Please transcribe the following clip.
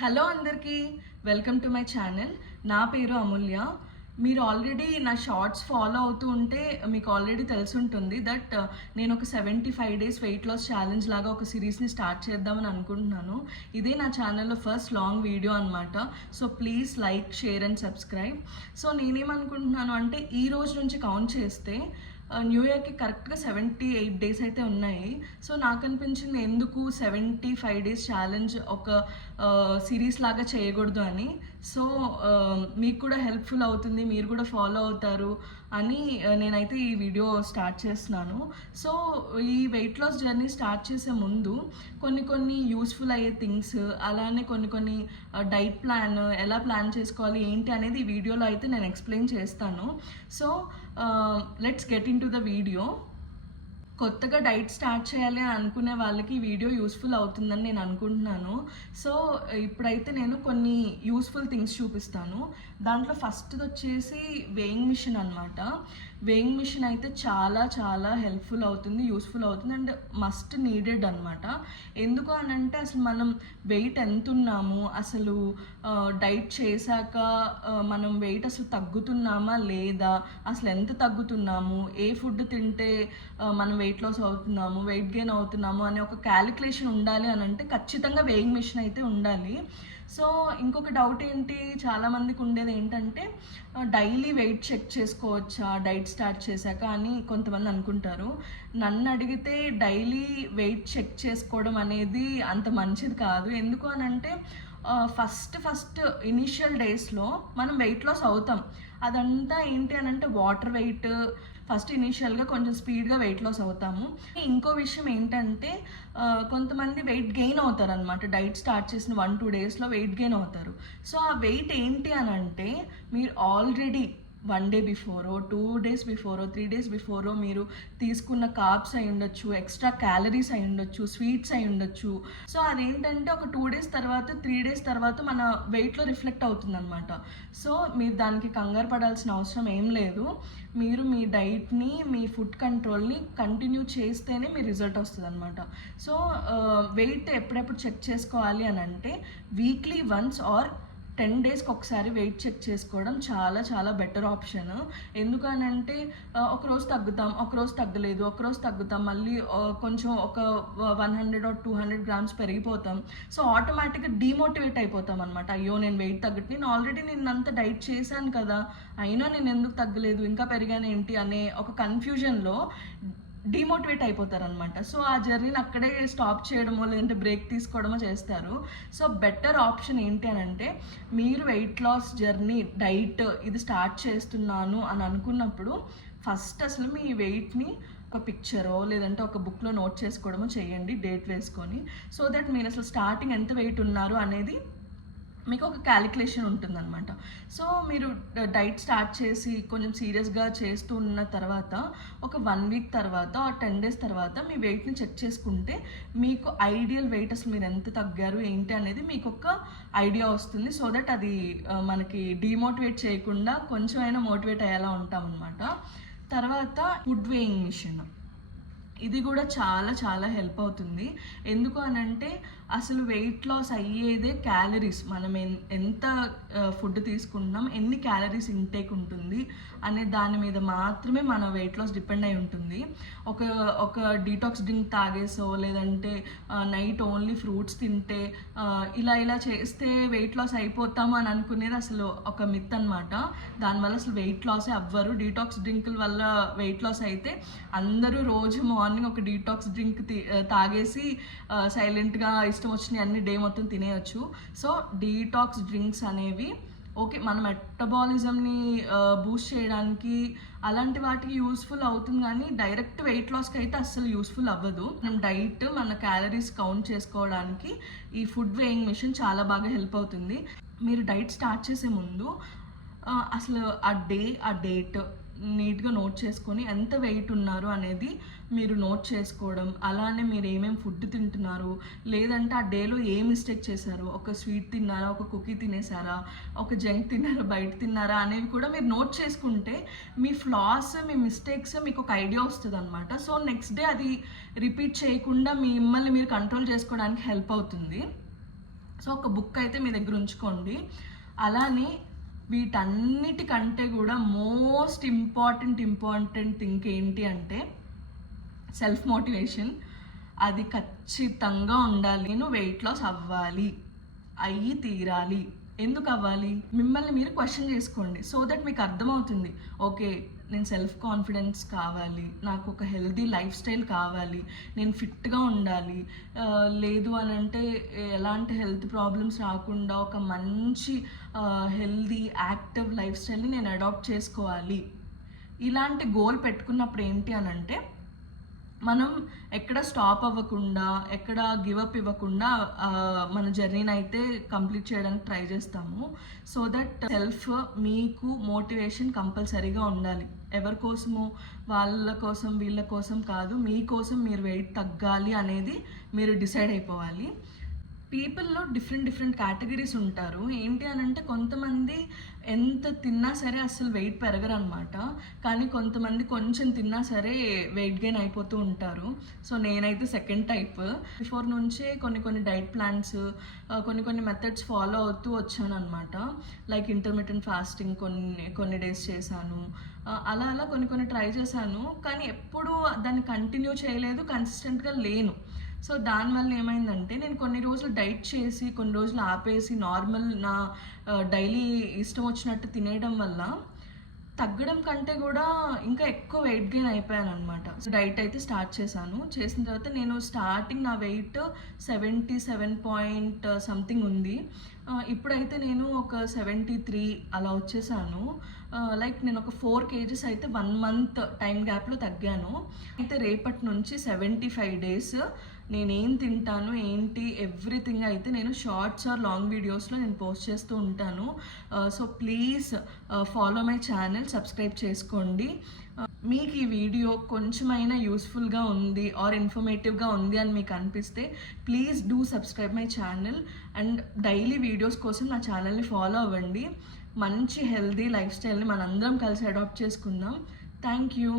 Hello అందరికీ, welcome to my channel. నా పేరు అమూల్య. మీరు ఆల్రెడీ నా షార్ట్స్ ఫాలో అవుతూ ఉంటే మీకు ఆల్రెడీ తెలుసుంటుంది దట్ నేను ఒక 75 డేస్ వెయిట్ లాస్ ఛాలెంజ్ లాగా ఒక సిరీస్ని స్టార్ట్ చేద్దామని అనుకుంటున్నాను. ఇదే నా ఛానల్లో ఫస్ట్ లాంగ్ వీడియో అనమాట. So please like, share and subscribe. So నేనేమనుకుంటున్నాను అంటే ఈ రోజు నుంచి కౌంట్ చేస్తే న్యూ ఇయర్కి కరెక్ట్గా 78 డేస్ అయితే ఉన్నాయి. సో నాకు అనిపించింది ఎందుకు 75 డేస్ ఛాలెంజ్ ఒక సిరీస్ లాగా చేయకూడదు అని. సో మీకు కూడా హెల్ప్ఫుల్ అవుతుంది, మీరు కూడా ఫాలో అవుతారు అని నేనైతే ఈ వీడియో స్టార్ట్ చేస్తున్నాను. సో ఈ వెయిట్ లాస్ జర్నీ స్టార్ట్ చేసే ముందు కొన్ని యూస్ఫుల్ అయ్యే థింగ్స్, అలానే కొన్ని డైట్ ప్లాన్ ఎలా ప్లాన్ చేసుకోవాలి ఏంటి అనేది ఈ వీడియోలో అయితే నేను ఎక్స్ప్లెయిన్ చేస్తాను. So let's get in to the video. కొత్తగా డైట్ స్టార్ట్ చేయాలి అని అనుకునే వాళ్ళకి ఈ వీడియో యూస్ఫుల్ అవుతుందని నేను అనుకుంటున్నాను. సో ఇప్పుడైతే నేను కొన్ని యూస్ఫుల్ థింగ్స్ చూపిస్తాను. దాంట్లో ఫస్ట్ వచ్చేసి వేయింగ్ మిషన్ అనమాట. వేయింగ్ మిషన్ అయితే చాలా చాలా హెల్ప్ఫుల్ అవుతుంది, యూస్ఫుల్ అవుతుంది అండ్ మస్ట్ నీడెడ్ అనమాట. ఎందుకు అని అంటే అసలు మనం వెయిట్ ఎంత ఉన్నాము, అసలు డైట్ చేశాక మనం వెయిట్ అసలు తగ్గుతున్నామా లేదా, అసలు ఎంత తగ్గుతున్నాము, ఏ ఫుడ్ తింటే మనం వెయిట్ లాస్ అవుతున్నాము, వెయిట్ గెయిన్ అవుతున్నాము అనే ఒక క్యాలిక్యులేషన్ ఉండాలి అని అంటే ఖచ్చితంగా వేయింగ్ మిషన్ అయితే ఉండాలి. సో ఇంకొక డౌట్ ఏంటి, చాలామందికి ఉండేది ఏంటంటే డైలీ వెయిట్ చెక్ చేసుకోవచ్చా డైట్ స్టార్ట్ చేశాక అని కొంతమంది అనుకుంటారు. నన్ను అడిగితే డైలీ వెయిట్ చెక్ చేసుకోవడం అనేది అంత మంచిది కాదు. ఎందుకు అని అంటే ఫస్ట్ ఇనిషియల్ డేస్లో మనం వెయిట్ లాస్ అవుతాం. అదంతా ఏంటి అని అంటే వాటర్ వెయిట్, ఫస్ట్ ఇనీషియల్గా కొంచెం స్పీడ్గా వెయిట్ లాస్ అవుతాము. ఇంకో విషయం ఏంటంటే కొంతమంది వెయిట్ గెయిన్ అవుతారు అనమాట. డైట్ స్టార్ట్ చేసిన 1-2 డేస్లో వెయిట్ గెయిన్ అవుతారు. సో ఆ వెయిట్ ఏంటి అని అంటే మీరు ఆల్రెడీ 1 డే బిఫోరో, 2 డేస్ బిఫోరో, 3 డేస్ బిఫోరో మీరు తీసుకున్న కార్బ్స్ అయి ఉండొచ్చు, ఎక్స్ట్రా క్యాలరీస్ అయి ఉండొచ్చు, స్వీట్స్ అయి ఉండొచ్చు. సో అదేంటంటే ఒక 2 డేస్ తర్వాత, 3 డేస్ తర్వాత మన వెయిట్లో రిఫ్లెక్ట్ అవుతుంది అనమాట. సో మీరు దానికి కంగారు పడాల్సిన అవసరం ఏం లేదు. మీరు మీ డైట్ని, మీ ఫుడ్ కంట్రోల్ని కంటిన్యూ చేస్తేనే మీ రిజల్ట్ వస్తుంది అనమాట. సో వెయిట్ ఎప్పుడెప్పుడు చెక్ చేసుకోవాలి అని అంటే వీక్లీ వన్స్ ఆర్ 10 డేస్కి ఒకసారి వెయిట్ చెక్ చేసుకోవడం చాలా చాలా బెటర్ ఆప్షన్. ఎందుకనంటే ఒకరోజు తగ్గుతాం, ఒకరోజు తగ్గలేదు, ఒకరోజు తగ్గుతాం, మళ్ళీ కొంచెం ఒక 100 or 200 గ్రామ్స్ పెరిగిపోతాం. సో ఆటోమేటిక్గా డీమోటివేట్ అయిపోతాం అనమాట. అయ్యో నేను వెయిట్ తగ్గట్టు, నేను ఆల్రెడీ నిన్నంత డైట్ చేశాను కదా, అయినా నేను ఎందుకు తగ్గలేదు, ఇంకా పెరిగాను ఏంటి అనే ఒక కన్ఫ్యూజన్లో డిమోటివేట్ అయిపోతారనమాట. సో ఆ జర్నీని అక్కడే స్టాప్ చేయడమో లేదంటే బ్రేక్ తీసుకోవడమో చేస్తారు. సో బెటర్ ఆప్షన్ ఏంటి అని అంటే మీరు వెయిట్ లాస్ జర్నీ, డైట్ ఇది స్టార్ట్ చేస్తున్నాను అని అనుకున్నప్పుడు ఫస్ట్ అసలు మీ వెయిట్ని ఒక పిక్చరో లేదంటే ఒక బుక్లో నోట్ చేసుకోవడమో చేయండి, డేట్ వేసుకొని. సో దట్ మీరు అసలు స్టార్టింగ్ ఎంత వెయిట్ ఉన్నారు అనేది మీకు ఒక క్యాలిక్యులేషన్ ఉంటుందన్నమాట. సో మీరు డైట్ స్టార్ట్ చేసి కొంచెం సీరియస్గా చేస్తూ ఉన్న తర్వాత ఒక 1 వీక్ తర్వాత 10 డేస్ తర్వాత మీ వెయిట్ని చెక్ చేసుకుంటే మీకు ఐడియల్ వెయిట్ అసలు మీరు ఎంత తగ్గారు ఏంటి అనేది మీకు ఒక ఐడియా వస్తుంది. సో దట్ అది మనకి డిమోటివేట్ చేయకుండా కొంచెం అయినా మోటివేట్ అయ్యేలా ఉంటాం అనమాట. తర్వాత ఫుడ్ వేయింగ్ మిషన్, ఇది కూడా చాలా చాలా హెల్ప్ అవుతుంది. ఎందుకు అని అంటే అసలు వెయిట్ లాస్ అయ్యేదే క్యాలరీస్, మనం ఎంత ఫుడ్ తీసుకుంటున్నాం, ఎన్ని క్యాలరీస్ ఇంటేక్ ఉంటుంది అనే దాని మీద మాత్రమే మన వెయిట్ లాస్ డిపెండ్ అయి ఉంటుంది. ఒక డీటాక్స్ డ్రింక్ తాగేసో లేదంటే నైట్ ఓన్లీ ఫ్రూట్స్ తింటే ఇలా చేస్తే వెయిట్ లాస్ అయిపోతాము అని అనుకునేది అసలు ఒక మిత్ అనమాట. దానివల్ల అసలు వెయిట్ లాసే అవ్వరు. డీటాక్స్ డ్రింకుల వల్ల వెయిట్ లాస్ అయితే అందరూ రోజు మార్నింగ్ ఒక డీటాక్స్ డ్రింక్ తాగేసి సైలెంట్గా ఇష్టం వచ్చినాయి అన్ని డే మొత్తం తినేయచ్చు. సో డీటాక్స్ డ్రింక్స్ అనేవి ఓకే మన మెటబాలిజంని బూస్ట్ చేయడానికి అలాంటి వాటికి యూస్ఫుల్ అవుతుంది, కానీ డైరెక్ట్ వెయిట్ లాస్కి అయితే అస్సలు యూస్ఫుల్ అవ్వదు. మనం డైట్, మన క్యాలరీస్ కౌంట్ చేసుకోవడానికి ఈ ఫుడ్ వేయింగ్ మిషన్ చాలా బాగా హెల్ప్ అవుతుంది. మీరు డైట్ స్టార్ట్ చేసే ముందు అసలు ఆ డేట్ నీట్గా నోట్ చేసుకొని ఎంత వెయిట్ ఉన్నారు అనేది మీరు నోట్ చేసుకోవడం, అలానే మీరు ఏమేమి ఫుడ్ తింటున్నారు, లేదంటే ఆ డేలో ఏ మిస్టేక్ చేశారు, ఒక స్వీట్ తిన్నారా, ఒక కుకీ తినేసారా, ఒక జంక్ తిన్నారా, బయట తిన్నారా అనేవి కూడా మీరు నోట్ చేసుకుంటే మీ ఫ్లాస్, మీ మిస్టేక్స్ మీకు ఒక ఐడియా వస్తుంది అనమాట. సో నెక్స్ట్ డే అది రిపీట్ చేయకుండా మిమ్మల్ని మీరు కంట్రోల్ చేసుకోవడానికి హెల్ప్ అవుతుంది. సో ఒక బుక్ అయితే మీ దగ్గర ఉంచుకోండి. అలానే వీటన్నిటికంటే కూడా మోస్ట్ ఇంపార్టెంట్ థింగ్ ఏంటి అంటే సెల్ఫ్ మోటివేషన్. అది ఖచ్చితంగా ఉండాలి. నేను వెయిట్ లాస్ అవ్వాలి, అయ్యి తీరాలి. ఎందుకు అవ్వాలి? మిమ్మల్ని మీరు క్వశ్చన్ చేసుకోండి. సో దట్ మీకు అర్థమవుతుంది, ఓకే నేను సెల్ఫ్ కాన్ఫిడెన్స్ కావాలి, నాకు ఒక హెల్దీ లైఫ్ స్టైల్ కావాలి, నేను ఫిట్గా ఉండాలి, లేదు అని అంటే ఎలాంటి హెల్త్ ప్రాబ్లమ్స్ రాకుండా ఒక మంచి హెల్దీ యాక్టివ్ లైఫ్ స్టైల్ని నేను అడాప్ట్ చేసుకోవాలి. ఇలాంటి గోల్ పెట్టుకున్నప్పుడు ఏంటి అని అంటే మనం ఎక్కడ స్టాప్ అవ్వకుండా, ఎక్కడ గివప్ ఇవ్వకుండా మన జర్నీని అయితే కంప్లీట్ చేయడానికి ట్రై చేస్తాము. సో దట్ సెల్ఫ్ మీకు మోటివేషన్ కంపల్సరీగా ఉండాలి. ఎవరి కోసము, వాళ్ళ కోసం వీళ్ళ కోసం కాదు, మీకోసం మీరు వెయిట్ తగ్గాలి అనేది మీరు డిసైడ్ అయిపోవాలి. పీపుల్లో డిఫరెంట్ కేటగిరీస్ ఉంటారు. ఏంటి అని అంటే కొంతమంది ఎంత తిన్నా సరే అసలు వెయిట్ పెరగరు అనమాట. కానీ కొంతమంది కొంచెం తిన్నా సరే వెయిట్ గెయిన్ అయిపోతూ ఉంటారు. సో నేనైతే సెకండ్ టైప్. బిఫోర్ నుంచే కొన్ని డైట్ ప్లాన్స్, కొన్ని మెథడ్స్ ఫాలో అవుతూ వచ్చాను అనమాట. లైక్ ఇంటర్మిటెంట్ ఫాస్టింగ్ కొన్ని డేస్ చేశాను. అలా కొన్ని ట్రై చేశాను. కానీ ఎప్పుడూ దాన్ని కంటిన్యూ చేయలేదు, కన్సిస్టెంట్గా లేను. సో దానివల్ల ఏమైందంటే నేను కొన్ని రోజులు డైట్ చేసి కొన్ని రోజులు ఆపేసి నార్మల్ నా డైలీ ఇష్టం వచ్చినట్టు తినేయడం వల్ల తగ్గడం కంటే కూడా ఇంకా ఎక్కువ వెయిట్ గెయిన్ అయిపోయాను అనమాట. సో డైట్ అయితే స్టార్ట్ చేశాను. చేసిన తర్వాత నేను స్టార్టింగ్ నా వెయిట్ 77 పాయింట్ సంథింగ్ ఉంది. ఇప్పుడైతే నేను ఒక 73 అలా వచ్చేసాను. లైక్ నేను ఒక 4 kgs అయితే 1 month టైం గ్యాప్లో తగ్గాను. అయితే రేపటి నుంచి 75 days నేనేం తింటాను ఏంటి ఎవ్రీథింగ్ అయితే నేను షార్ట్స్ ఆర్ లాంగ్ వీడియోస్లో నేను పోస్ట్ చేస్తూ ఉంటాను. So please follow my channel, subscribe చేసుకోండి. మీకు ఈ వీడియో కొంచెమైనా యూస్ఫుల్గా ఉంది ఆర్ ఇన్ఫర్మేటివ్గా ఉంది అని మీకు అనిపిస్తే please do subscribe my channel and daily videos కోసం నా ఛానల్ని ఫాలో అవ్వండి. మంచి హెల్దీ లైఫ్ స్టైల్ని మనందరం కలిసి అడాప్ట్ చేసుకుందాం. Thank you.